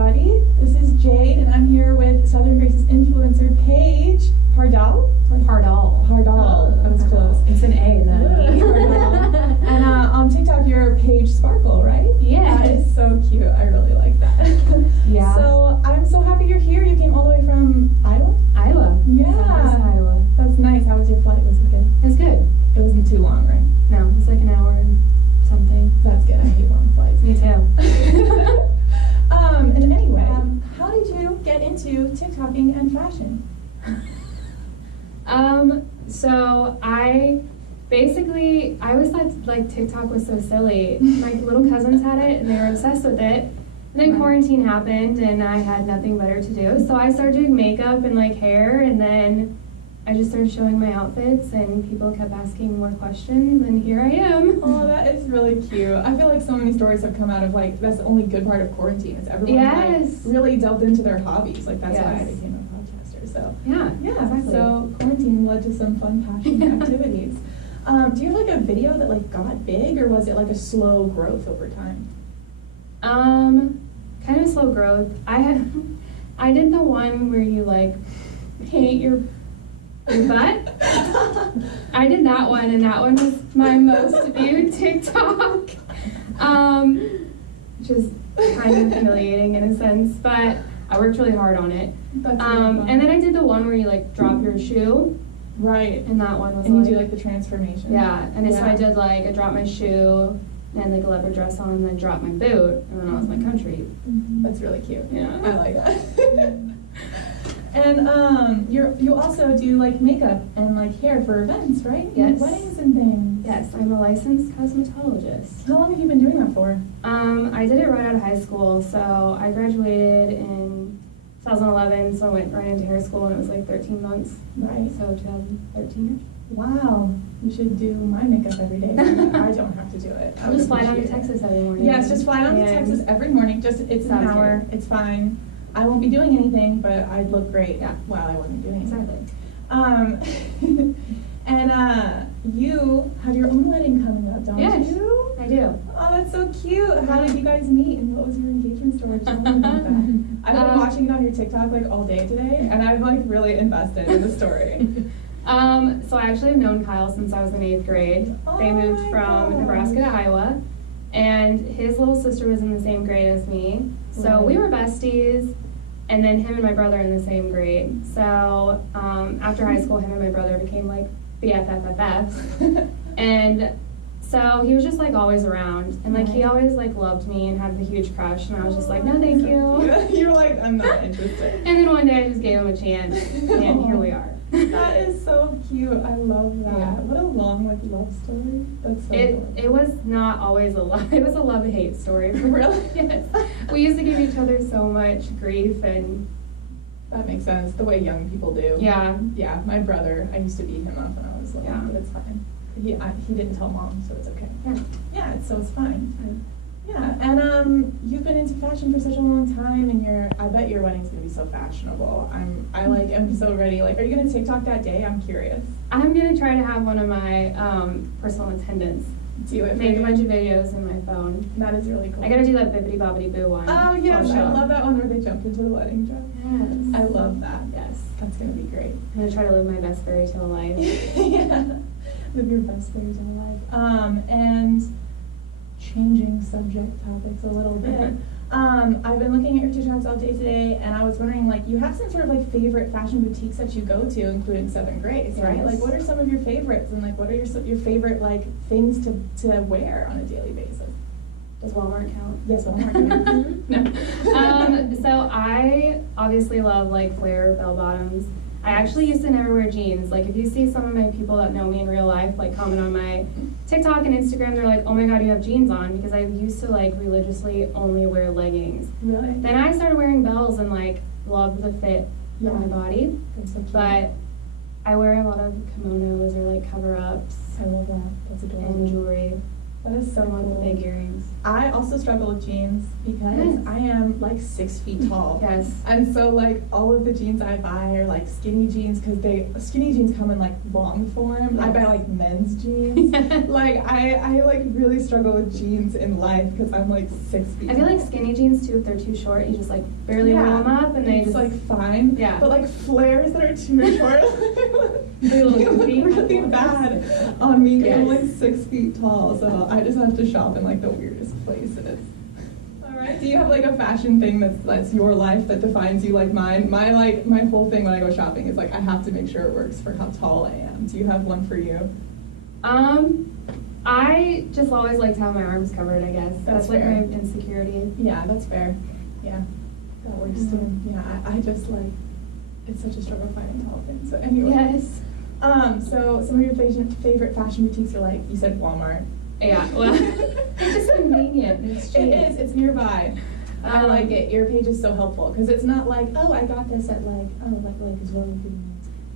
everybody. This is Jade, and I'm here with Southern Grace's influencer, Paige. Pardall? Pardall. Pardall. That was close. It's an A, though. Pardall. And on TikTok, you're Paige Sparkle, right? Yeah. That is so cute. I really like that. Yeah. So I'm so happy you're here. You came all the way from Iowa? Iowa. Yeah. Southwest Iowa. That's nice. How was your flight? Was it good? It was good. It wasn't too long, right? No, it was like an hour and something. That's good. I hate long flights. Me too. And anyway, how did you get into TikToking and fashion? So I always thought like TikTok was so silly. My little cousins had it and they were obsessed with it. And then quarantine happened and I had nothing better to do. So I started doing makeup and like hair, and then I just started showing my outfits and people kept asking more questions, and here I am. Oh, that is really cute. I feel like so many stories have come out of like, that's the only good part of quarantine is everyone like really delved into their hobbies. Like that's why I became a podcaster. So yeah, exactly. So quarantine led to some fun passion activities. Do you have like a video that like got big, or was it like a slow growth over time? Kind of slow growth. I did the one where you like paint your butt. I did that one, and that one was my most viewed TikTok, which is kind of humiliating in a sense, but I worked really hard on it. That's really fun. And then I did the one where you like drop your shoe. Right. And that one was and like, you do like the transformation. Yeah, and so I did like, I dropped my shoe, and like a leopard dress on, and then dropped my boot, and then I was my country. That's really cute. Yeah. I like that. And you also do like makeup and like hair for events, right? Yes. And weddings and things. Yes, I'm a licensed cosmetologist. How long have you been doing that for? I did it right out of high school. So I graduated in 2011, so I went right into hair school, and it was like 13 months. Right. So 2013. Wow. You should do my makeup every day. I don't have to do it. I'll just fly down to Texas every morning. Yes, just fly down to Texas every morning. Just it's an hour. It's fine. I won't be doing anything, but I'd look great. Yeah. While I wasn't doing anything. Exactly. And you have your own wedding coming up, don't you? I do. Oh, that's so cute. How did you guys meet, and what was your engagement story? Tell me about that. I've been watching it on your TikTok like all day today, and I've like really invested in the story. So I actually have known Kyle since I was in 8th grade. They moved from Nebraska to Iowa, and his little sister was in the same grade as me. So we were besties, and then him and my brother in the same grade. So after high school, him and my brother became like BFFFs. And so he was just like always around, and like he always like loved me and had the huge crush, and I was just like, no thank you. You were like, I'm not interested. And then one day I just gave him a chance, and here we are. That is so cute. I love that. Yeah. What a long like love story. That's so cool. It was not always a love. It was a love-hate story. Really? Yes. We used to give each other so much grief, and that makes sense. The way young people do. Yeah. Yeah. My brother, I used to beat him up when I was little, but it's fine. He didn't tell mom, so it's okay. Yeah. Yeah. So it's fine. Yeah. And you've been into fashion for such a long time, and I bet your wedding's gonna be so fashionable. I'm so ready. Like, are you gonna TikTok that day? I'm curious. I'm gonna try to have one of my personal attendants do it. Make a bunch of videos in my phone. That is really cool. I gotta do that Bibbidi Bobbidi Boo one. Oh yes, I love that one where they jumped into the wedding dress. Yes. I love that. Yes. That's gonna be great. I'm gonna try to live my best fairy tale life. Yeah. Live your best fairy tale life. And changing subject topics a little bit. I've been looking at your TikToks all day today, and I was wondering, like, you have some sort of like favorite fashion boutiques that you go to, including Southern Grace, right? Yes. Like, what are some of your favorites, and like, what are your favorite like things to wear on a daily basis? Does Walmart count? Yes, Walmart counts. No. So I obviously love like flare bell bottoms. I actually used to never wear jeans. Like, if you see some of my people that know me in real life, like, comment on my TikTok and Instagram, they're like, oh my god, you have jeans on, because I used to like religiously only wear leggings. Really? Then I started wearing bells and like loved the fit of my body. That's so cute. But I wear a lot of kimonos or like cover-ups. I love that. That's adorable. And jewelry. That is so With the cool. big earrings. I also struggle with jeans because Yes. I am like 6 feet tall. Yes. And so like all of the jeans I buy are like skinny jeans because skinny jeans come in like long form. I buy like men's jeans. Like I like really struggle with jeans in life because I'm like 6 feet I feel tall. like skinny jeans too, if they're too short, you just like barely roll them up and they it's just like fine. Yeah. But like flares that are too short They're a little goofy. really bad on me because I'm Yes. like 6 feet tall. So I just have to shop in like the weirdest places. All right. Do you have like a fashion thing that's your life that defines you like mine? My whole thing when I go shopping is like I have to make sure it works for how tall I am. Do you have one for you? I just always like to have my arms covered, I guess. That's like fair. my insecurity. Yeah, that's fair. Yeah, that works too. Yeah, I just like it's such a struggle finding tall things. So anyway. Yes. So some of your favorite fashion boutiques are like you said Walmart. Yeah, well, it's just convenient. It's cheap. It is. It's nearby. I like it. Your page is so helpful because it's not like, oh, I got this at like as well.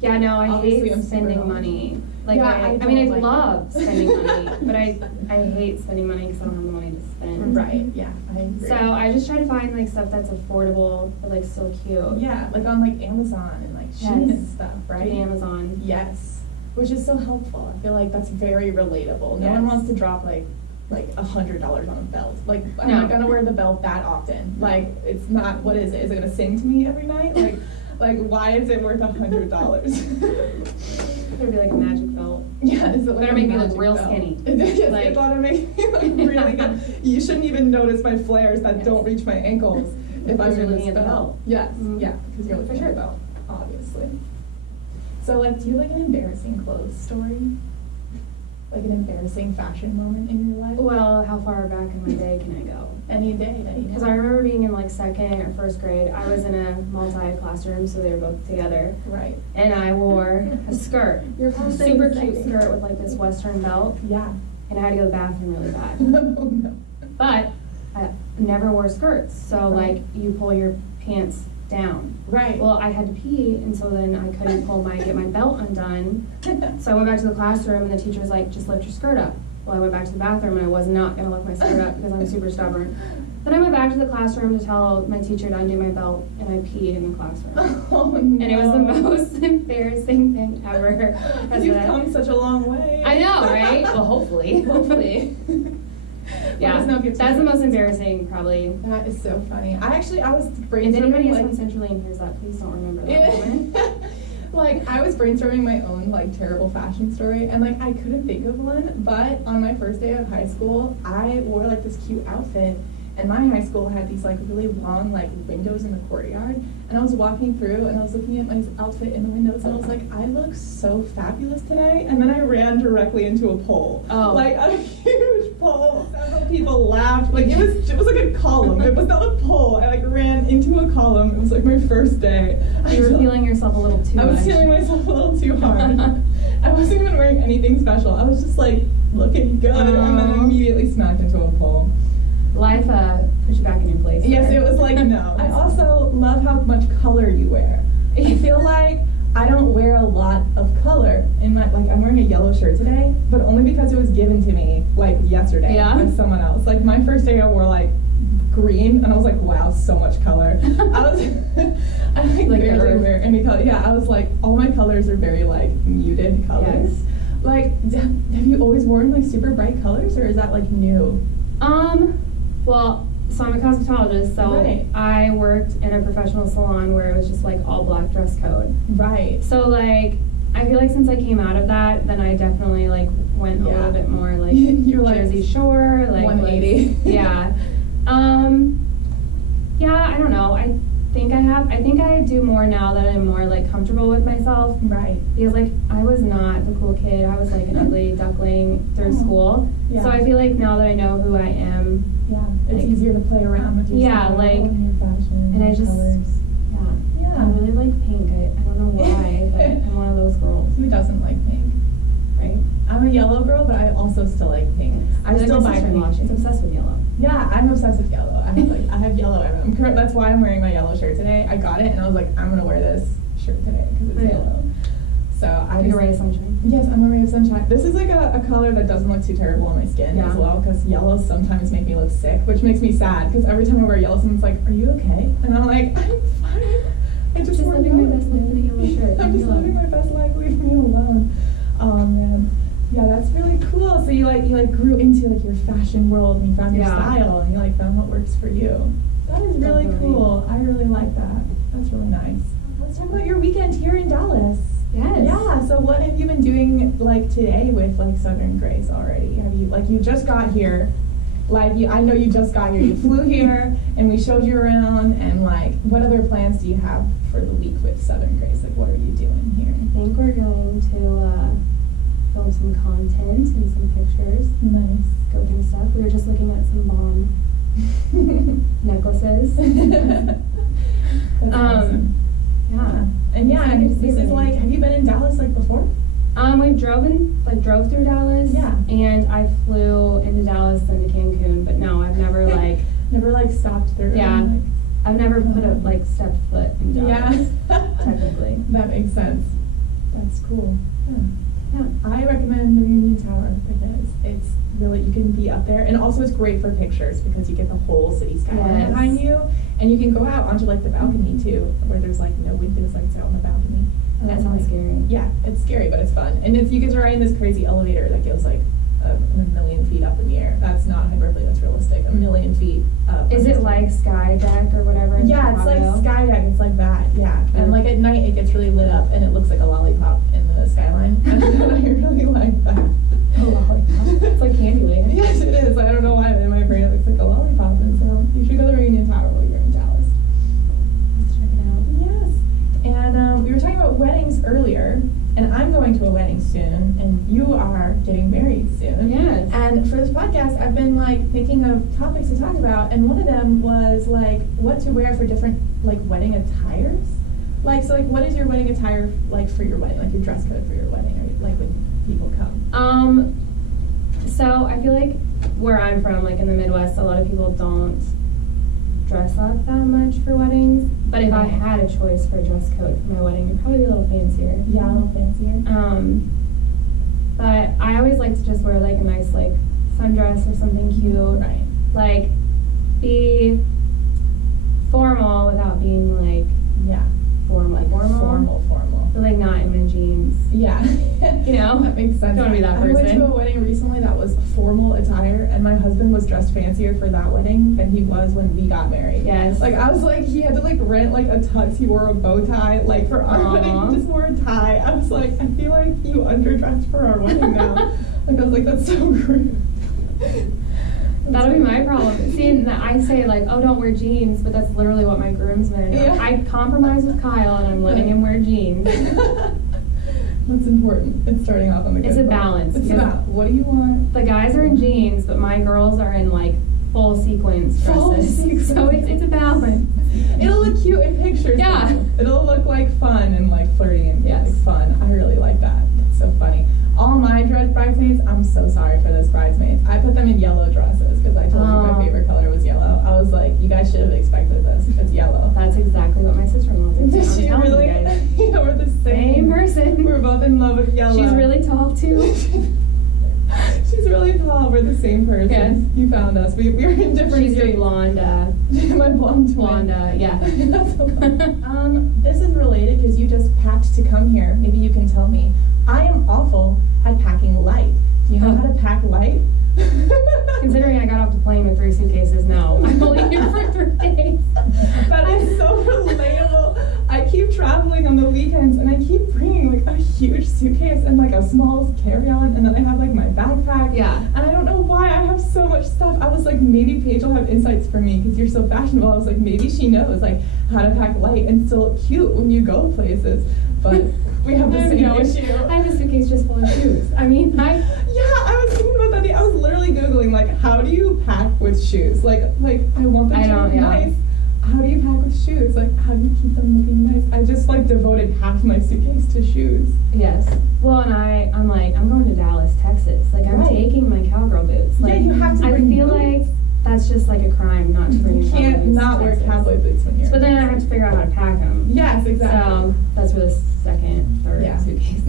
Yeah, no, I Obviously, I'm hate super spending old. money. Like, Yeah, I I mean, I don't like love it. spending money, but I hate spending money because I don't have the money to spend. Right. Yeah, I agree. So I just try to find like stuff that's affordable but like still cute. Yeah, like on like Amazon and like Yes. Shein and stuff, right? Get Amazon. Yes, which is so helpful. I feel like that's very relatable. No one Yes. wants to drop like $100 on a belt. Like I'm No. not gonna wear the belt that often. Like it's not. What is it? Is it gonna sing to me every night? Like why is it worth $100? It'd be like a magic belt. Yeah, is it like Better a make me look magic real belt? skinny. Yes, Like- it gotta make me look really good. You shouldn't even notice my flares that don't reach my ankles if I'm Because you're in looking this at the belt. belt. Yes, Mhm. yeah, because you're looking For at sure. the belt, obviously. So like, do you like an embarrassing clothes story? Like an embarrassing fashion moment in your life? Well, how far back in my day can I go? Any day that you Because I remember being in like second or first grade. I was in a multi-classroom, so they were both together. Right. And I wore a skirt. You're Super cute skirt with like this western belt. Yeah. And I had to go to the bathroom really bad. Oh no. But I never wore skirts. So Right. like you pull your pants down. Right. Well, I had to pee, and so then I couldn't get my belt undone. So I went back to the classroom, and the teacher was like, just lift your skirt up. Well, I went back to the bathroom, and I was not going to lift my skirt up because I'm super stubborn. Then I went back to the classroom to tell my teacher to undo my belt, and I peed in the classroom. Oh no. And it was the most embarrassing thing ever. You've come such a long way. I know, right? Well, hopefully. Hopefully. Yeah, that's the most embarrassing, probably. That is so funny. I was If brainstorming anybody is like, from Central and hears that, please don't remember that Yeah. moment. like I was brainstorming my own like terrible fashion story and like I couldn't think of one, but on my first day of high school, I wore like this cute outfit. And my high school had these like really long like windows in the courtyard, and I was walking through and I was looking at my outfit in the windows and I was like, I look so fabulous today. And then I ran directly into a pole, like a huge pole. Several people laughed. Like it was like a column. It was not a pole. I like ran into a column. It was like my first day. You were feeling yourself a little too much. I was feeling myself a little too hard. I wasn't even wearing anything special. I was just like looking good, and then immediately smacked into a pole. Life put you back in your place. Yes, there. it was like no. I also love how much color you wear. I feel like I don't wear a lot of color in my I'm wearing a yellow shirt today, but only because it was given to me like yesterday by someone else. Like my first day I wore like green and I was like, wow, so much color. I barely wear any color. Yeah, I was like, all my colors are very like muted colors. Yes. Like have you always worn like super bright colors, or is that like new? Well, so I'm a cosmetologist, so Right. I worked in a professional salon where it was just like all black dress code. Right. So like, I feel like since I came out of that, then I definitely like went a little bit more like You're like Jersey Shore, like 180. yeah. Yeah, I don't know. I think I do more now that I'm more like comfortable with myself. Right. Because like I was not the cool kid. I was like an ugly duckling through school. Yeah. So I feel like now that I know who I am, Yeah, it's like, easier to play around with your yeah, style like, and your fashion and I your just- colors. I really like pink. I don't know why, but I'm one of those girls, Who doesn't like pink? right? I'm a yellow girl, but I also still like pink. I still buy pink. She's obsessed with yellow. Yeah, I'm obsessed with yellow. I have yellow everywhere. That's why I'm wearing my yellow shirt today. I got it and I was like, I'm gonna wear this shirt today because it's Yeah. yellow. So I Like a ray of sunshine. Yes, I'm a ray of sunshine. This is like a color that doesn't look too terrible on my skin as well, because yellows sometimes make me look sick, which makes me sad, because every time I wear yellow, someone's like, are you okay? And I'm like, I'm fine. I just wore living my best life in a yellow shirt. I'm just living my best life. Leave me alone. Oh man. Yeah, that's really cool. So you grew into like your fashion world, and you found your style, and you like found what works for you. That is really cool. I really like that. That's really nice. Let's talk about your weekend here in Dallas. Yes. Yeah, so what have you been doing like today with like Southern Grace already? Have you you just got here? I know you just got here. You flew here and we showed you around, and like what other plans do you have for the week with Southern Grace? Like what are you doing here? I think we're going to film some content and some pictures. Nice. Scoping stuff. We were just looking at some bomb necklaces. That's awesome. Yeah. And this is like, have you been in Dallas like before? We drove through Dallas. Yeah. And I flew into Dallas, then to Cancun, but no, I've never never stopped through. Yeah. I've never stepped foot in Dallas. Yeah. Technically. That makes sense. That's cool. Yeah. Yeah. I recommend the Union Tower because it's really, you can be up there, and also it's great for pictures because you get the whole city skyline behind you, and you can go out onto like the balcony too, where there's like no windows lights out on the balcony. That sounds scary. Yeah, it's scary, but it's fun, and you get to ride in this crazy elevator that goes like a million feet up in the air. That's not hyperbole, that's realistic. 1,000,000 feet up. Is it like Sky Deck or whatever? Yeah, it's like Sky Deck. It's like that. Yeah, and like at night it gets really lit up and it looks like a lollipop in the skyline. And I really like that. A lollipop. It's like Candyland. Yes, it is. I don't know why in my brain it looks like a lollipop, and so you should go to the Reunion Tower while you're in Dallas. Let's check it out. Yes, and we were talking about weddings earlier. And I'm going to a wedding soon, and you are getting married soon. Yes. And for this podcast, I've been like thinking of topics to talk about, and one of them was like what to wear for different like wedding attires. What is your wedding attire like for your wedding? Like your dress code for your wedding, or like when people come? So I feel like where I'm from, like in the Midwest, a lot of people don't dress up that much for weddings, but if I had a choice for a dress code for my wedding, it'd probably be a little fancier. Yeah, a little fancier. But I always like to just wear like a nice like sundress or something cute. Right. Like be formal without being like formal. But like not in my jeans. Yeah. You know? That makes sense. Don't be that person. I went to a wedding recently that was formal attire, and my husband was dressed fancier for that wedding than he was when we got married. Yes. Like I was like, he had to like rent like a tux. He wore a bow tie. Like for our wedding, he just wore a tie. I was like, I feel like you underdressed for our wedding now. Like I was like, that's so rude. That'll be my problem. See, I say like, oh, don't wear jeans, but that's literally what my groomsmen. Yeah. I compromise with Kyle, and I'm letting him wear jeans. That's important. It's starting off on the good It's a foot. balance. It's about what do you want? The guys are in jeans, but my girls are in like full sequins dresses. Full sequins. So it's a balance. It'll look cute in pictures. Yeah. It'll look like fun and like flirty and like fun. I really like that. It's so funny. All my bridesmaids, I'm so sorry for this bridesmaids. I put them in yellow dresses because I told you my favorite color was yellow. I was like, you guys should have expected this. It's yellow. That's exactly what my sister-in-law did. Did she really? You guys. Yeah, we're the Same person. We're both in love with yellow. She's really tall too. She's really tall. We're the same person. Yes. You found us. We were in different She's states. your blonde. My blonde twin. Blonde, yeah. This is related because you just packed to come here. Maybe you can tell me. I am awful at packing light. Do you know how to pack light? Considering I got off the plane with 3 suitcases, no. I'm only here for 3 days. That is so relatable. I keep traveling on the weekends and I keep bringing like a huge suitcase and like a small carry-on, and then I have like my backpack. Yeah. And I don't know why I have so much stuff. I was like, maybe Paige will have insights for me because you're so fashionable. I was like, maybe she knows like how to pack light and still cute when you go places. But we have the same issue. I have a suitcase just full of shoes. I mean, I was thinking about that. I was literally Googling, like, how do you pack with shoes? Like I want them to look nice. How do you pack with shoes? Like, how do you keep them looking nice? I just, like, devoted half my suitcase to shoes. Yes. Well, and I'm going to Dallas, Texas. Like, I'm taking my cowgirl boots. Like, yeah, you have to bring I feel boots. like that's just like a crime not to bring You cowboy can't boots to not wear Texas. cowboy boots when you're. But then I have to figure out how to pack them. Yes, exactly. So that's for the second, third suitcase.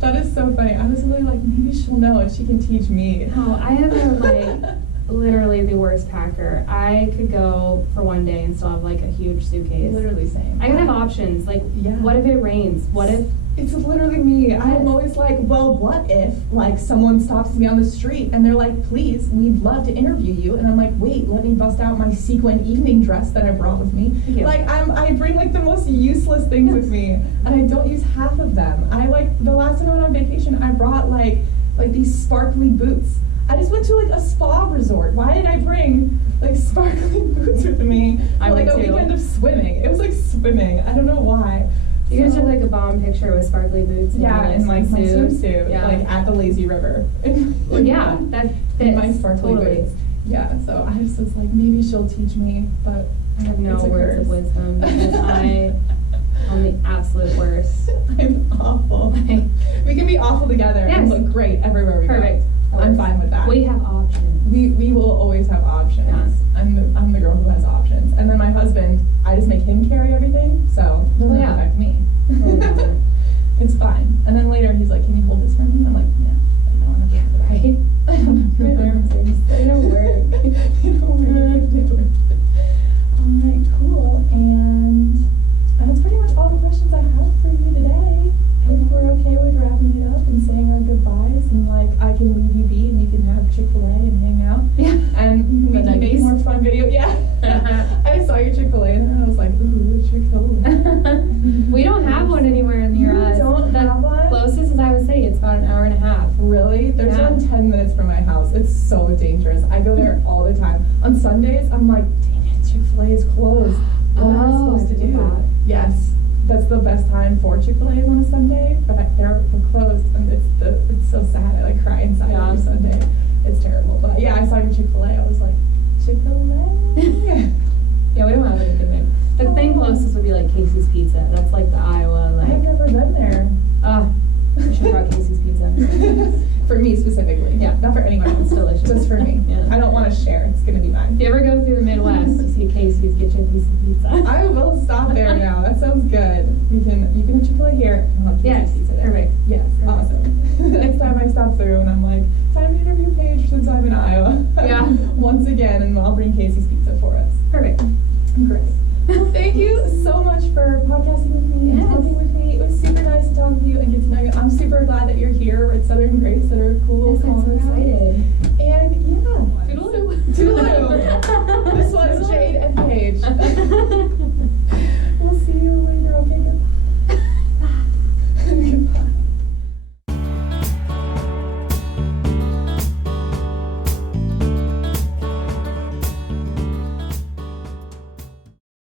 That is so funny. I was really like, maybe she'll know and she can teach me. No, I am like literally the worst packer. I could go for one day and still have like a huge suitcase. Literally same. I can have options. Like, what if it rains? What if? It's literally me. I'm always like, well, what if like someone stops me on the street and they're like, please, we'd love to interview you, and I'm like, wait, let me bust out my sequin evening dress that I brought with me. Like I bring like the most useless things with me, and I don't use half of them. I like the last time I went on vacation, I brought like these sparkly boots. I just went to like a spa resort. Why did I bring like sparkly boots with me for like a weekend of swimming? It was like swimming. I don't know why. You guys took like a bomb picture with sparkly boots. Yeah, in like my swimsuit, like at the lazy river. Yeah, that fits. In my sparkly boots. Yeah, so I just was like, maybe she'll teach me, but I have no words of wisdom because I'm the absolute worst. I'm awful. We can be awful together and look great everywhere we go. I'm fine with that. We have options. We will always have options. Yeah. I'm the girl who has options. And then my husband, I just make him carry everything, so it doesn't affect me. It's fine. And then later he's like, can you hold this for me? I'm like, yeah. I don't want to do it. Right? My arms are just, they don't work. They don't work. Alright, cool. And that's pretty much all the questions I have for you today. I think we're okay with wrapping it up and saying our goodbyes, and like I can leave you be and you can have Chick-fil-A and hang out. Yeah. And you can make more fun video. Yeah. I saw your Chick-fil-A and I was like, ooh, Chick-fil-A. We don't have one anywhere near us. You don't have one? Closest is Iowa City. It's about an hour and a half. Really? There's one 10 minutes from my house. It's so dangerous. I go there all the time. On Sundays, I'm like, dang it, Chick-fil-A is closed. What am I supposed to do? Yes. That's the best time for Chick-fil-A on a Sunday, but they're closed, and it's so sad. I like cry inside every Sunday. It's terrible. But yeah, I saw your Chick-fil-A. I was like, Chick-fil-A. Yeah, we don't have anything there. The thing closest would be like Casey's Pizza. That's like the Iowa like. I've never been there. We should have brought Casey's Pizza. For me specifically. Yeah, not for anyone else. It's delicious. Just for me. Yeah. I don't want to share. It's gonna be mine. If you ever go through the Midwest, you see Casey's, get you a piece of pizza. I will stop there now. That sounds good. You can have Chick-fil-A here and I'll have Casey's pizza there. Perfect. Yes, perfect. Awesome. Next time I stop through and I'm like, time to interview Paige since I'm in Iowa. Yeah. Once again, and I'll bring Casey's pizza for us. Perfect. Great. Well, thank you so much for podcasting with me